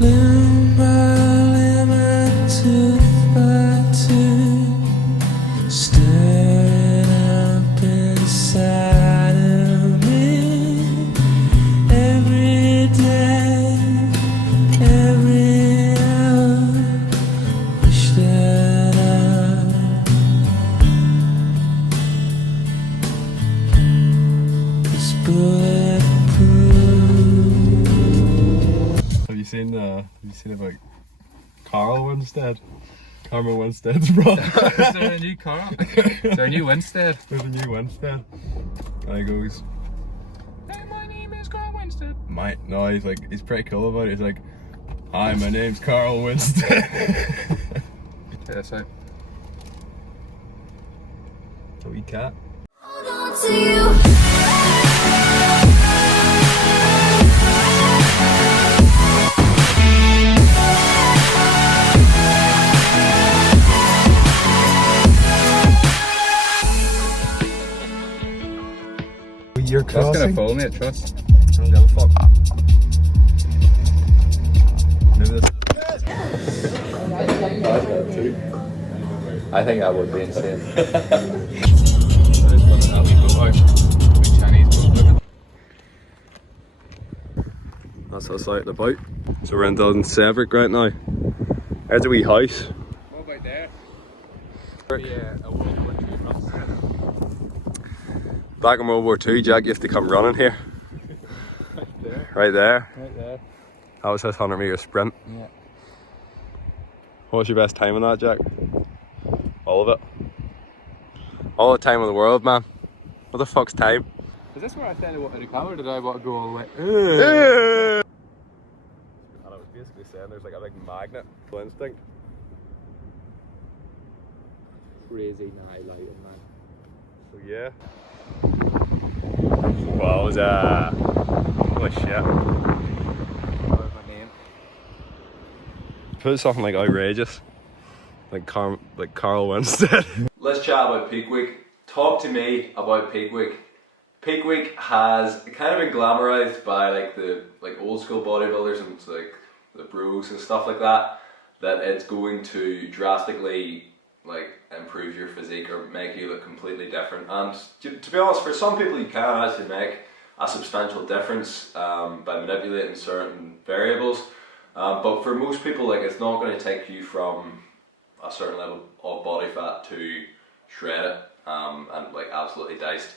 Limb by limb to fight to stir up inside of me. Every day, every hour, wish that I was bulletproof. Have you seen about Carl Winstead? Carmen Winstead's brother. Is there a new Carl? Is there a new Winstead? There's a new Winstead. And he goes, Hey, my name is Carl Winstead. no, he's pretty cool about it. He's like, hi, my name's Carl Winstead. Yeah, so. A wee cat. Hold on to you. You're That's gonna crossing? fall, mate, trust. I don't give a fuck. Maybe this. I think that would be insane. That's us out and about. So we're in Dublin Severick right now. There's a wee house. What about there? Yeah, a World War II house. Back in World War II, Jack used to come running here. Right there. Right there. That was his 100-metre sprint. Yeah. What was your best time on that, Jack? All of it. All the time in the world, man. What the fuck's time? Is this where I said I wanted to come, or did I want to go all the way? And I was basically saying there's like a big magnet instinct. Crazy night lighting, man. So yeah. What was that? Holy shit. What was my name? Put something like outrageous. Like Carl Winstead. Let's chat about peak week. Talk to me about peak week. Peak week has kind of been glamorized by the old school bodybuilders and like the bros and stuff like that. That it's going to drastically improve your physique or make you look completely different. And to be honest, for some people you can actually make a substantial difference by manipulating certain variables. But for most people, it's not going to take you from a certain level of body fat to shred it and absolutely diced.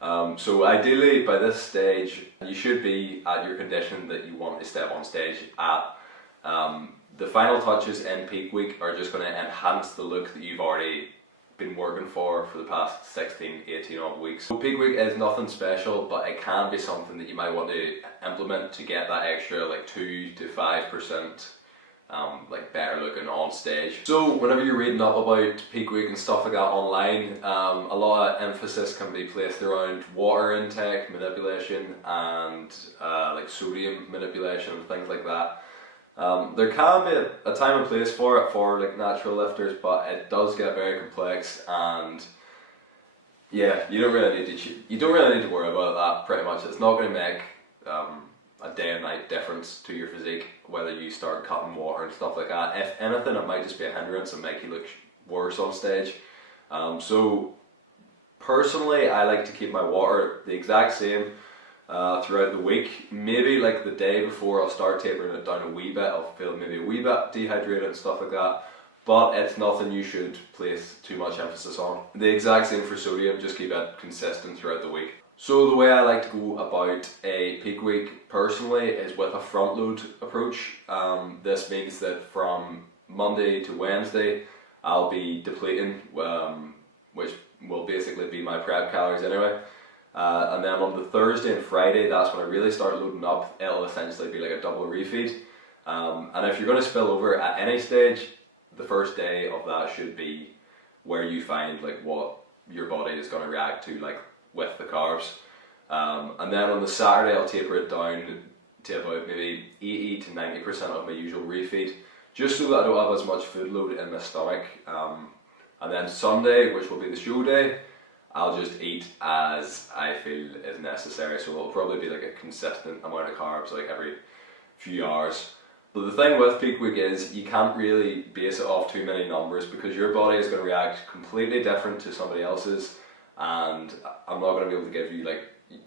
So ideally by this stage you should be at your condition that you want to step on stage at. The final touches in peak week are just going to enhance the look that you've already been working for the past 16, 18 odd weeks. So peak week is nothing special, but it can be something that you might want to implement to get that extra 2 to 5% better looking on stage. So whenever you're reading up about peak week and stuff like that online, a lot of emphasis can be placed around water intake manipulation and sodium manipulation and things like that. There can be a time and place for it for natural lifters, but it does get very complex, and yeah, you don't really need to worry about that. Pretty much, it's not going to make a day and night difference to your physique whether you start cutting water and stuff like that. If anything, it might just be a hindrance and make you look worse on stage. So personally, I like to keep my water the exact same throughout the week. Maybe the day before I'll start tapering it down a wee bit. I'll feel maybe a wee bit dehydrated and stuff like that, but it's nothing you should place too much emphasis on. The exact same for sodium, just keep it consistent throughout the week. So the way I like to go about a peak week personally is with a front load approach. This means that from Monday to Wednesday I'll be depleting, which will basically be my prep calories anyway. And then on the Thursday and Friday, that's when I really start loading up. It'll essentially be like a double refeed. And if you're going to spill over at any stage, the first day of that should be where you find what your body is going to react to with the carbs. And then on the Saturday, I'll taper it down to about maybe 80 to 90% of my usual refeed, just so that I don't have as much food load in my stomach. And then Sunday, which will be the show day, I'll just eat as I feel is necessary. So it'll probably be a consistent amount of carbs every few hours. But the thing with peak week is you can't really base it off too many numbers because your body is going to react completely different to somebody else's, and I'm not going to be able to give you like,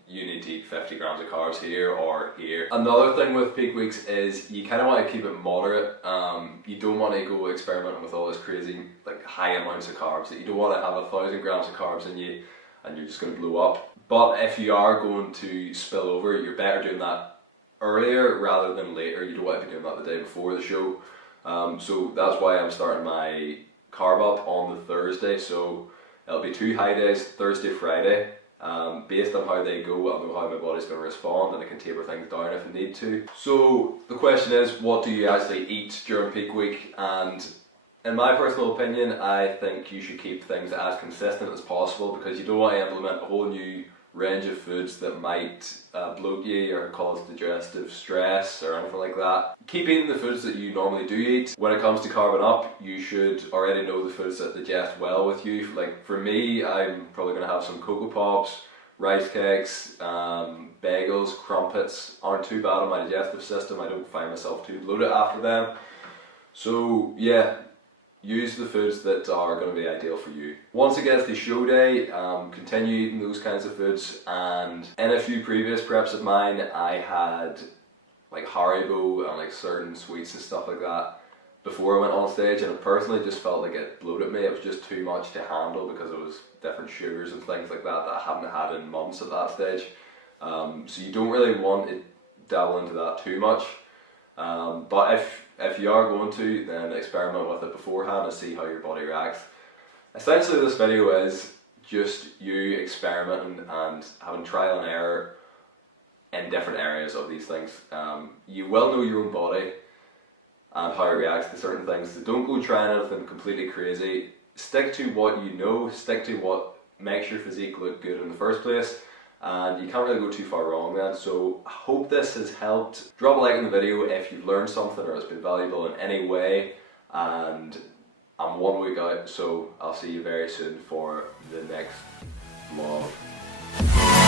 you need to eat 50 grams of carbs here or here. Another thing with peak weeks is you kind of want to keep it moderate. You don't want to go experimenting with all this crazy like high amounts of carbs. That you don't want to have 1,000 grams of carbs in you and you're just going to blow up. But if you are going to spill over, you're better doing that earlier rather than later. You don't want to be doing that the day before the show. So that's why I'm starting my carb up on the Thursday. So it'll be 2 high days, Thursday, Friday. Based on how they go, I'll know how my body's going to respond and I can taper things down if I need to. So the question is, what do you actually eat during peak week? And in my personal opinion, I think you should keep things as consistent as possible because you don't want to implement a whole new range of foods that might bloat you or cause digestive stress or anything like that. Keep eating the foods that you normally do eat. When it comes to carbing up, you should already know the foods that digest well with you. Like for me, I'm probably going to have some Cocoa Pops, rice cakes, bagels, crumpets aren't too bad on my digestive system. I don't find myself too bloated after them. So yeah, use the foods that are going to be ideal for you. Once it gets to show day, continue eating those kinds of foods. And in a few previous preps of mine, I had like Haribo and like certain sweets and stuff like that before I went on stage, and it personally just felt like it bloated me. It was just too much to handle because it was different sugars and things like that that I hadn't had in months at that stage. So you don't really want to dabble into that too much. But if you are going to, then experiment with it beforehand and see how your body reacts. Essentially this video is just you experimenting and having trial and error in different areas of these things. You will know your own body and how it reacts to certain things, so don't go trying anything completely crazy. Stick to what you know, stick to what makes your physique look good in the first place, and you can't really go too far wrong then. So I hope this has helped. Drop a like on the video if you've learned something or it's been valuable in any way, and I'm 1 week out, so I'll see you very soon for the next vlog.